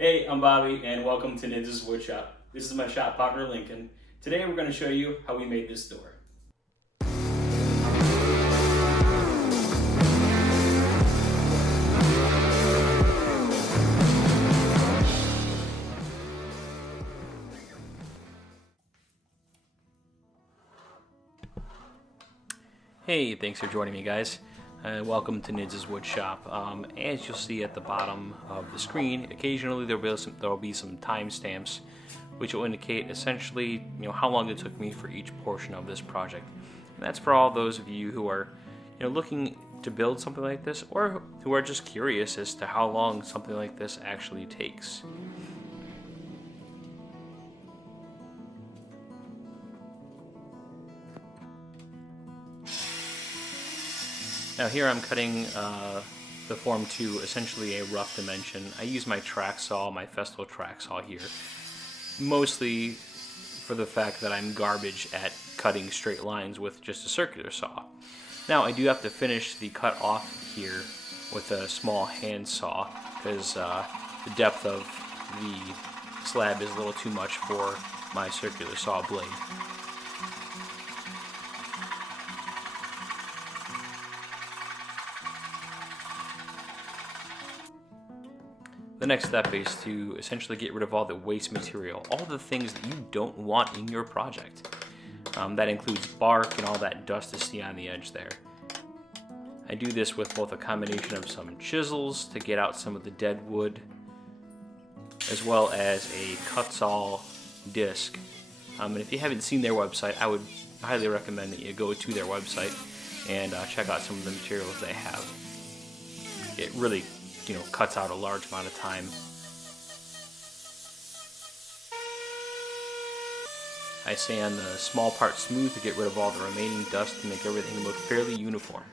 Hey, I'm Bobby and welcome to Ninja's Woodshop. This is my shop partner Lincoln. Today we're going to show you how we made this door. Hey, thanks for joining me guys. Welcome to Ninja's Woodshop. As you'll see at the bottom of the screen, occasionally there will be some timestamps which will indicate essentially how long it took me for each portion of this project. And that's for all those of you who are looking to build something like this, or who are just curious as to how long something like this actually takes. Now here I'm cutting the form to essentially a rough dimension. I use my track saw, my Festool track saw here, mostly for the fact that I'm garbage at cutting straight lines with just a circular saw. Now I do have to finish the cut off here with a small hand saw because the depth of the slab is a little too much for my circular saw blade. The next step is to essentially get rid of all the waste material, all the things that you don't want in your project. That includes bark and all that dust to see on the edge there. I do this with both a combination of some chisels to get out some of the dead wood, as well as a cut-saw disc. And if you haven't seen their website, I would highly recommend that you go to their website and check out some of the materials they have. It really cuts out a large amount of time. I sand the small part smooth to get rid of all the remaining dust to make everything look fairly uniform.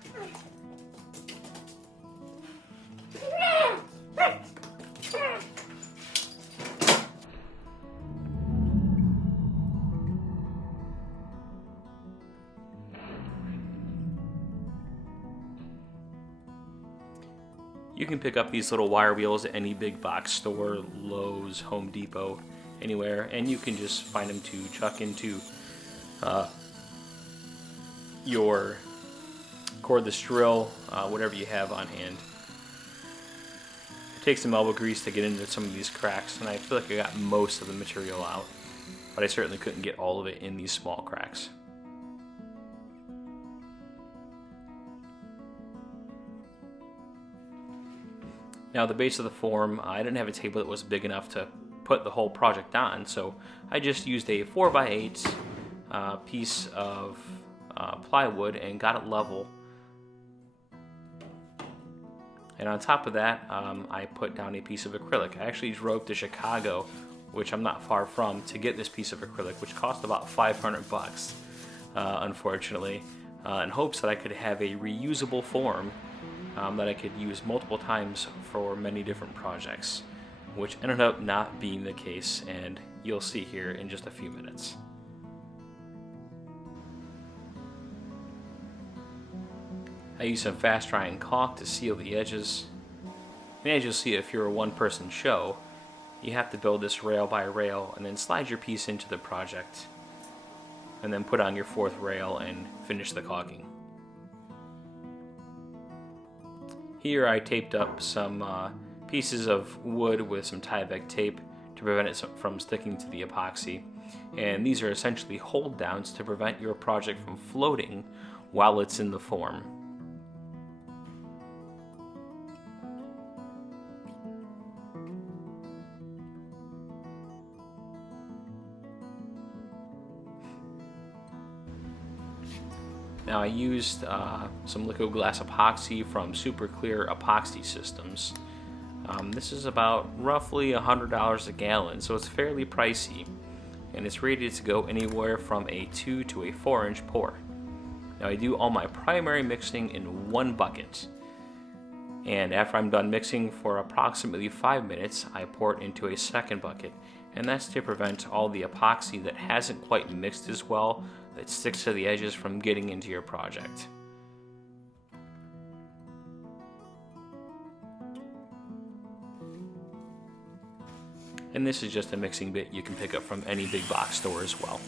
You can pick up these little wire wheels at any big box store, Lowe's, Home Depot, anywhere, and you can just find them to chuck into your cordless drill, whatever you have on hand. It takes some elbow grease to get into some of these cracks, and I feel like I got most of the material out, but I certainly couldn't get all of it in these small cracks. Now the base of the form, I didn't have a table that was big enough to put the whole project on, so I just used a 4x8 piece of plywood and got it level. And on top of that, I put down a piece of acrylic. I actually drove to Chicago, which I'm not far from, to get this piece of acrylic, which cost about $500, unfortunately, in hopes that I could have a reusable form that I could use multiple times for many different projects, which ended up not being the case, and you'll see here in just a few minutes. I used some fast drying caulk to seal the edges, and as you'll see if you're a one-person show, you have to build this rail by rail and then slide your piece into the project, and then put on your fourth rail and finish the caulking. Here I taped up some pieces of wood with some Tyvek tape to prevent it from sticking to the epoxy, and these are essentially hold downs to prevent your project from floating while it's in the form. Now I used some liquid glass epoxy from Super Clear Epoxy Systems. This is about roughly $100 a gallon, so it's fairly pricey, and it's rated to go anywhere from a 2 to a 4-inch pour. Now I do all my primary mixing in one bucket, and after I'm done mixing for approximately 5 minutes, I pour it into a second bucket, and that's to prevent all the epoxy that hasn't quite mixed as well that sticks to the edges from getting into your project. And this is just a mixing bit you can pick up from any big box store as well.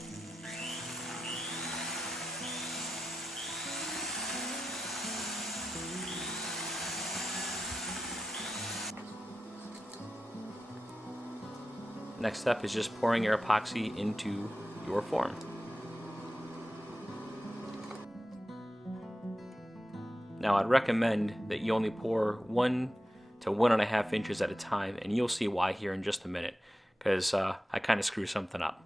Next step is just pouring your epoxy into your form. Now I'd recommend that you only pour 1 to 1.5 inches at a time, and you'll see why here in just a minute, because I kind of screw something up.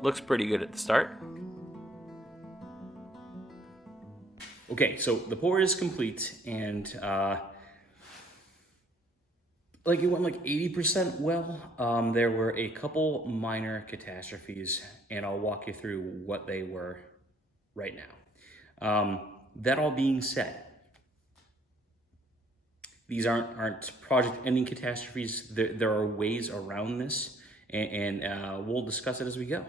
Looks pretty good at the start. Okay, so the pour is complete, and like it went like 80% well. There were a couple minor catastrophes, and I'll walk you through what they were right now. That all being said, these aren't project-ending catastrophes. There are ways around this, and we'll discuss it as we go.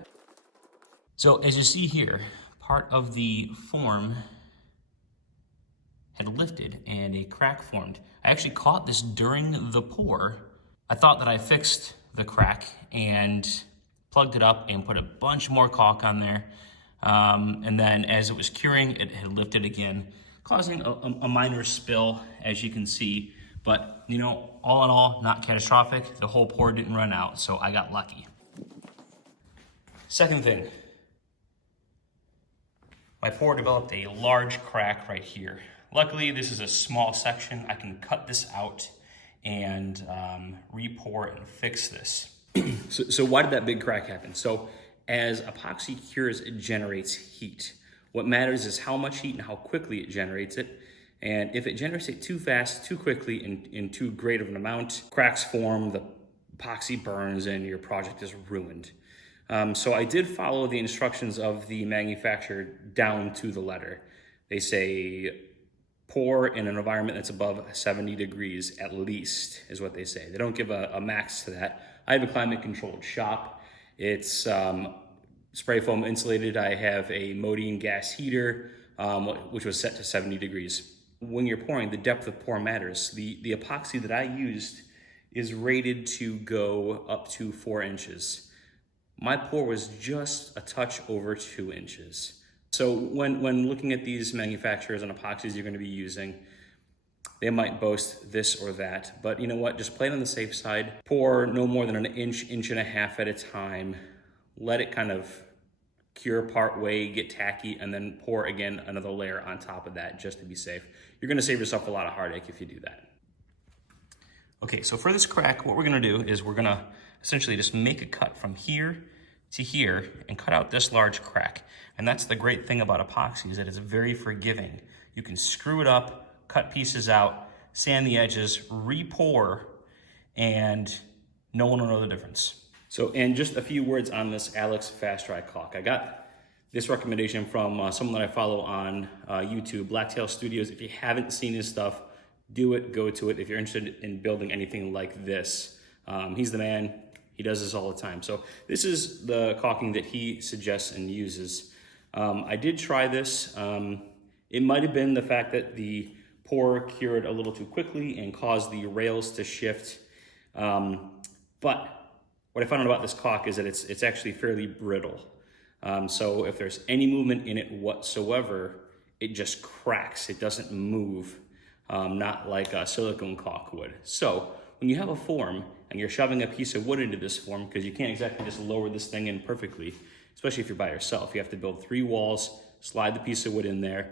So as you see here, part of the form had lifted and a crack formed. I actually caught this during the pour. I thought that I fixed the crack and plugged it up and put a bunch more caulk on there. And then as it was curing, it had lifted again, causing a minor spill, as you can see. But, you know, all in all, not catastrophic. The whole pour didn't run out, so I got lucky. Second thing, my pour developed a large crack right here. Luckily, this is a small section. I can cut this out and re-pour and fix this. So why did that big crack happen? So as epoxy cures, it generates heat. What matters is how much heat and how quickly it generates it. And if it generates it too fast, too quickly, in too great of an amount, cracks form, the epoxy burns, and your project is ruined. So I did follow the instructions of the manufacturer down to the letter. They say pour in an environment that's above 70 degrees at least, is what they say. They don't give a max to that. I have a climate-controlled shop. It's spray foam insulated. I have a Modine gas heater, which was set to 70 degrees. When you're pouring, the depth of pour matters. The epoxy that I used is rated to go up to 4 inches. My pour was just a touch over 2 inches. So when looking at these manufacturers and epoxies you're going to be using, they might boast this or that, but you know what? Just play it on the safe side. Pour no more than an inch, inch and a half at a time. Let it kind of cure part way, get tacky, and then pour again another layer on top of that just to be safe. You're going to save yourself a lot of heartache if you do that. Okay, so for this crack, what we're going to do is we're going to essentially just make a cut from here to here and cut out this large crack. And that's the great thing about epoxy, is that it's very forgiving. You can screw it up, cut pieces out, sand the edges, re-pour, and no one will know the difference. So, and just a few words on this Alex Fast Dry caulk. I got this recommendation from someone that I follow on YouTube, Blacktail Studios. If you haven't seen his stuff, do it, go to it. If you're interested in building anything like this, he's the man. He does this all the time. So this is the caulking that he suggests and uses. I did try this. It might have been the fact that the pour cured a little too quickly and caused the rails to shift. But what I found out about this caulk is that it's actually fairly brittle. So if there's any movement in it whatsoever, it just cracks. It doesn't move, not like a silicone caulk would. So when you have a form and you're shoving a piece of wood into this form, because you can't exactly just lower this thing in perfectly, especially if you're by yourself, you have to build 3 walls, slide the piece of wood in there,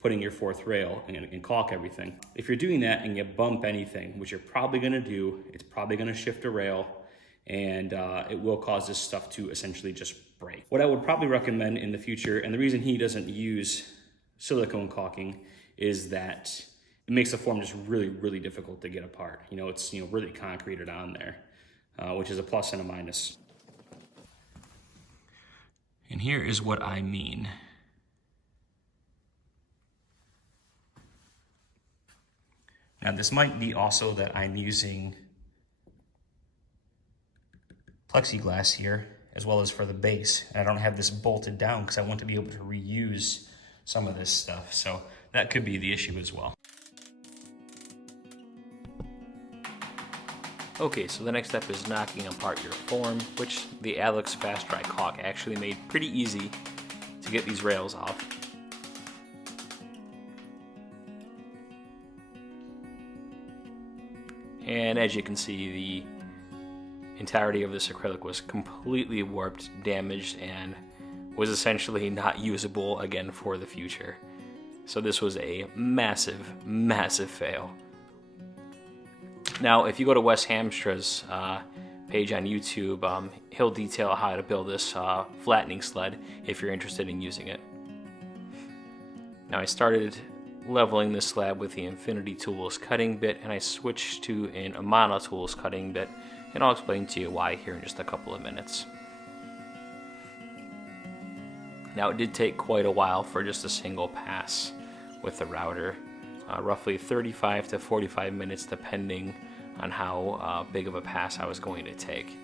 putting your 4th rail and caulk everything. If you're doing that and you bump anything, which you're probably gonna do, it's probably gonna shift a rail, and it will cause this stuff to essentially just break. What I would probably recommend in the future, and the reason he doesn't use silicone caulking, is that it makes the form just really, really difficult to get apart. You know, it's really concreted on there, which is a plus and a minus. And here is what I mean. Now this might be also that I'm using plexiglass here as well as for the base. And I don't have this bolted down because I want to be able to reuse some of this stuff. So that could be the issue as well. Okay, so the next step is knocking apart your form, which the Alex Fast Dry caulk actually made pretty easy to get these rails off. And as you can see, the entirety of this acrylic was completely warped, damaged, and was essentially not usable again for the future. So this was a massive, massive fail. Now, if you go to Wes Hamstra's page on YouTube, he'll detail how to build this flattening sled if you're interested in using it. Now, I started leveling this slab with the Infinity Tools cutting bit, and I switched to an Amana Tools cutting bit, and I'll explain to you why here in just a couple of minutes. Now, it did take quite a while for just a single pass with the router, roughly 35 to 45 minutes depending on how big of a pass I was going to take.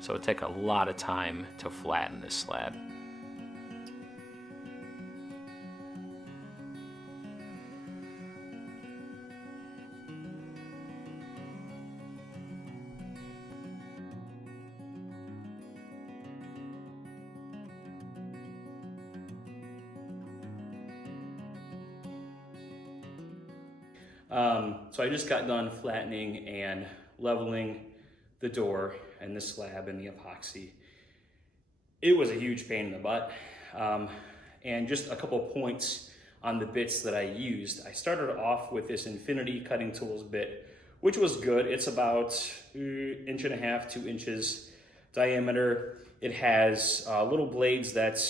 So it took a lot of time to flatten this slab. So I just got done flattening and leveling the door and the slab and the epoxy. It was a huge pain in the butt. And just a couple points on the bits that I used. I started off with this Infinity Cutting Tools bit, which was good. It's about 1.5 inches, 2 inches diameter. It has little blades that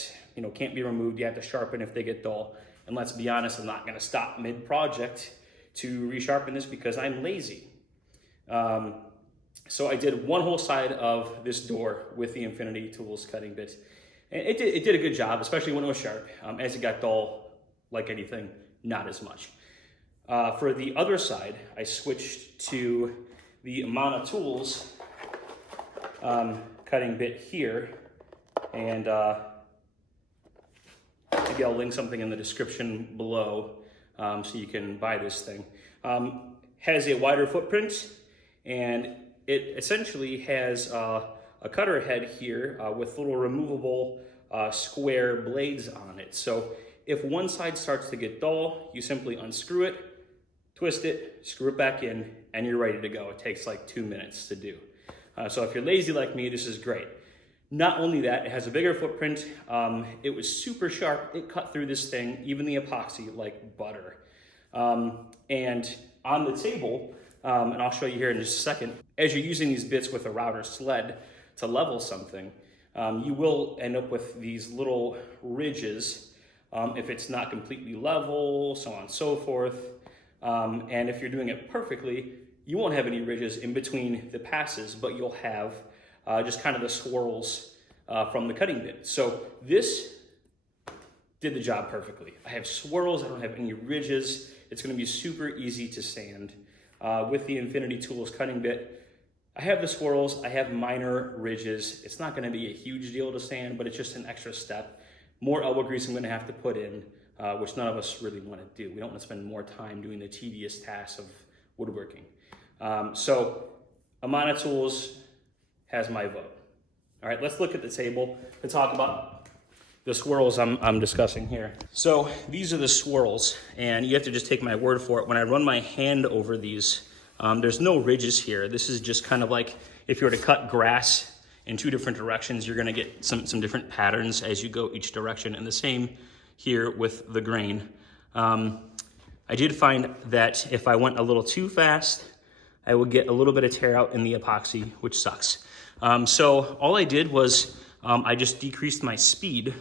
can't be removed. You have to sharpen if they get dull. And let's be honest, I'm not gonna stop mid-project to resharpen this because I'm lazy. So I did one whole side of this door with the Infinity Tools cutting bit. And it did a good job, especially when it was sharp. As it got dull, like anything, not as much. For the other side, I switched to the Amana Tools cutting bit here. And maybe I'll link something in the description below so you can buy this thing. Has a wider footprint, and it essentially has a cutter head here with little removable square blades on it. So if one side starts to get dull, you simply unscrew it, twist it, screw it back in, and you're ready to go. It takes like 2 minutes to do. So if you're lazy like me, this is great. Not only that, it has a bigger footprint. It was super sharp. It cut through this thing, even the epoxy, like butter. And on the table, and I'll show you here in just a second, as you're using these bits with a router sled to level something, you will end up with these little ridges if it's not completely level, so on and so forth. And if you're doing it perfectly, you won't have any ridges in between the passes, but you'll have just kind of the swirls from the cutting bit. So this did the job perfectly. I have swirls, I don't have any ridges. It's gonna be super easy to sand. With the Infinity Tools cutting bit, I have the swirls, I have minor ridges. It's not gonna be a huge deal to sand, but it's just an extra step. More elbow grease I'm gonna have to put in, which none of us really wanna do. We don't wanna spend more time doing the tedious tasks of woodworking. So Amana Tools has my vote. All right, let's look at the table to talk about the swirls I'm discussing here. So these are the swirls, and you have to just take my word for it. When I run my hand over these, there's no ridges here. This is just kind of like if you were to cut grass in 2 different directions, you're gonna get some different patterns as you go each direction, and the same here with the grain. I did find that if I went a little too fast, I would get a little bit of tear out in the epoxy, which sucks. So all I did was I just decreased my speed,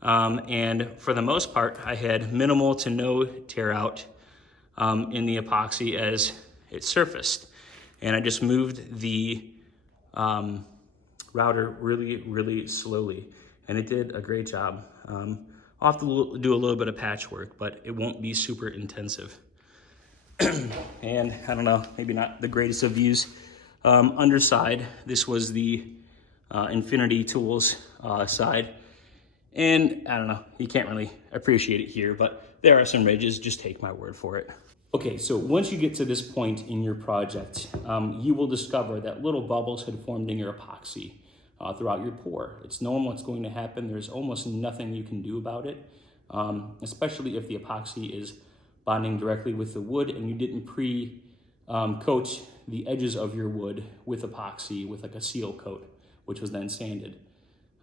and for the most part, I had minimal to no tear out in the epoxy as it surfaced. And I just moved the router really, really slowly, and it did a great job. I'll have to do a little bit of patchwork, but it won't be super intensive. And I don't know, maybe not the greatest of views underside. This was the Infinity Tools side. And I don't know, you can't really appreciate it here, but there are some ridges, just take my word for it. Okay, so once you get to this point in your project, you will discover that little bubbles had formed in your epoxy throughout your pour. It's normal, it's going to happen. There's almost nothing you can do about it, especially if the epoxy is bonding directly with the wood and you didn't coat the edges of your wood with epoxy with like a seal coat, which was then sanded.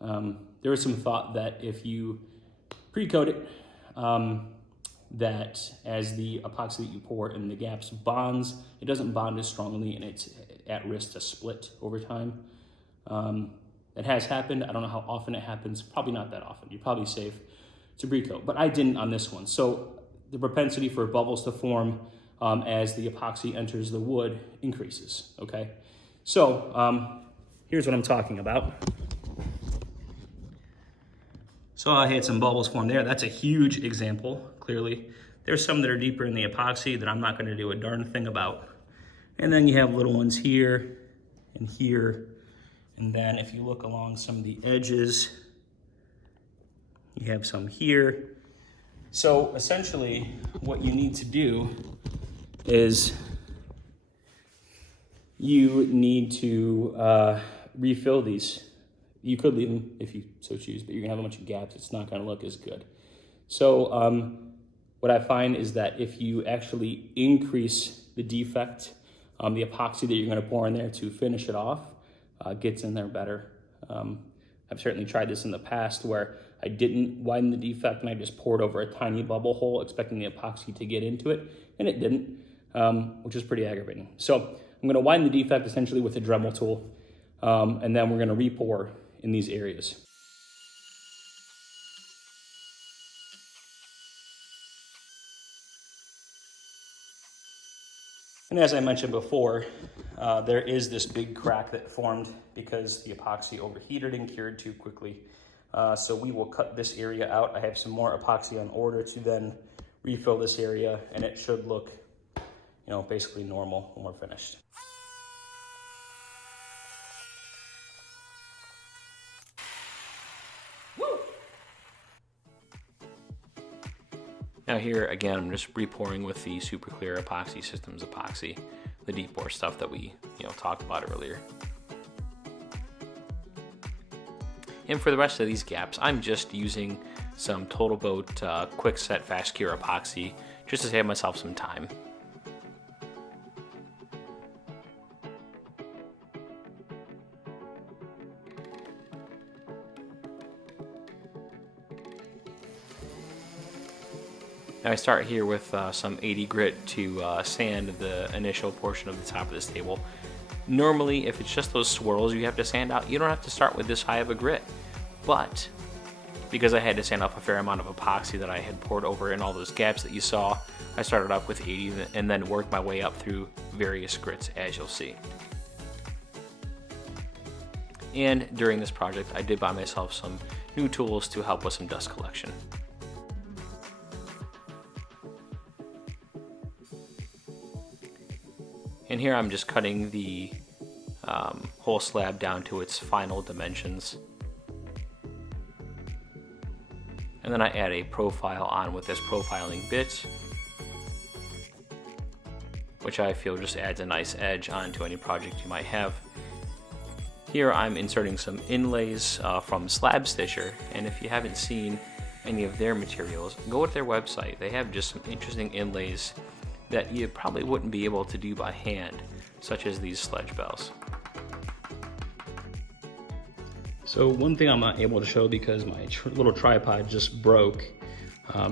There was some thought that if you pre-coat it, that as the epoxy that you pour in the gaps bonds, it doesn't bond as strongly and it's at risk to split over time. It has happened. I don't know how often it happens. Probably not that often. You're probably safe to pre-coat, but I didn't on this one. So the propensity for bubbles to form as the epoxy enters the wood increases, okay? So here's what I'm talking about. So I had some bubbles form there. That's a huge example, clearly. There's some that are deeper in the epoxy that I'm not gonna do a darn thing about. And then you have little ones here and here. And then if you look along some of the edges, you have some here. So essentially what you need to do is you need to refill these. You could leave them if you so choose, but you're gonna have a bunch of gaps. It's not gonna look as good. So what I find is that if you actually increase the defect, the epoxy that you're gonna pour in there to finish it off gets in there better. I've certainly tried this in the past where I didn't widen the defect and I just poured over a tiny bubble hole expecting the epoxy to get into it, and it didn't, which is pretty aggravating. So I'm gonna widen the defect essentially with a Dremel tool, and then we're gonna re-pour in these areas. And as I mentioned before, there is this big crack that formed because the epoxy overheated and cured too quickly. So we will cut this area out. I have some more epoxy on order to then refill this area, and it should look, basically normal when we're finished. Now here, again, I'm just re-pouring with the Super Clear Epoxy Systems epoxy, the deep pour stuff that we talked about earlier. And for the rest of these gaps, I'm just using some Total Boat Quick Set Fast Cure epoxy just to save myself some time. Now I start here with some 80 grit to sand the initial portion of the top of this table. Normally, if it's just those swirls you have to sand out, you don't have to start with this high of a grit. But because I had to sand off a fair amount of epoxy that I had poured over in all those gaps that you saw, I started off with 80 and then worked my way up through various grits, as you'll see. And during this project, I did buy myself some new tools to help with some dust collection. And here I'm just cutting the whole slab down to its final dimensions. And then I add a profile on with this profiling bit, which I feel just adds a nice edge onto any project you might have. Here I'm inserting some inlays from Slab Stitcher, and if you haven't seen any of their materials, go to their website. They have just some interesting inlays that you probably wouldn't be able to do by hand, such as these sledge bells. So one thing I'm not able to show because my little tripod just broke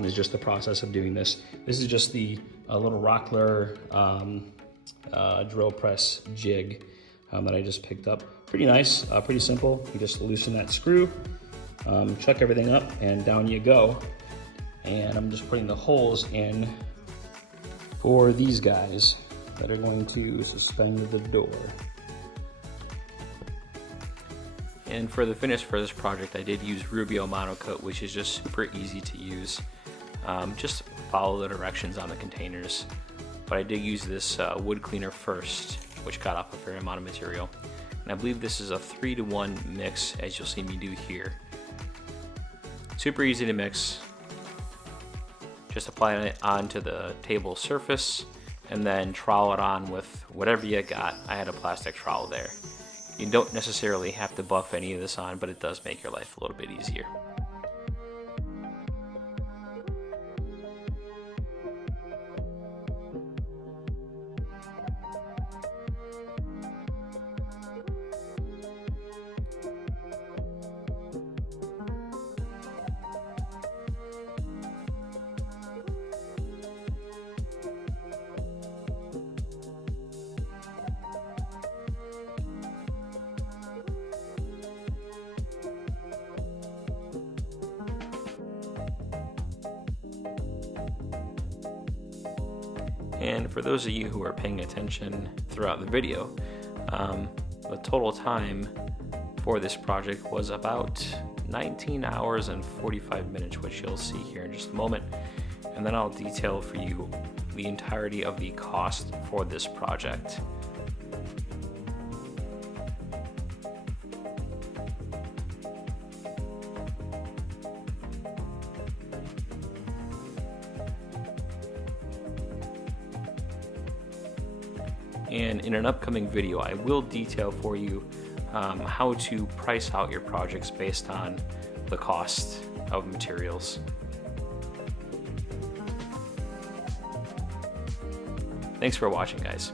is just the process of doing this. This is just the little Rockler drill press jig that I just picked up. Pretty nice, pretty simple. You just loosen that screw, chuck everything up, and down you go. And I'm just putting the holes in for these guys that are going to suspend the door. And for the finish for this project, I did use Rubio Monocoat, which is just super easy to use. Just follow the directions on the containers. But I did use this wood cleaner first which got off a fair amount of material. And I believe this is a 3-to-1 mix, as you'll see me do here. Super easy to mix. Just apply it onto the table surface and then trowel it on with whatever you got. I had a plastic trowel there. You don't necessarily have to buff any of this on, but it does make your life a little bit easier. And for those of you who are paying attention throughout the video, the total time for this project was about 19 hours and 45 minutes, which you'll see here in just a moment. And then I'll detail for you the entirety of the cost for this project. And in an upcoming video, I will detail for you how to price out your projects based on the cost of materials. Thanks for watching, guys.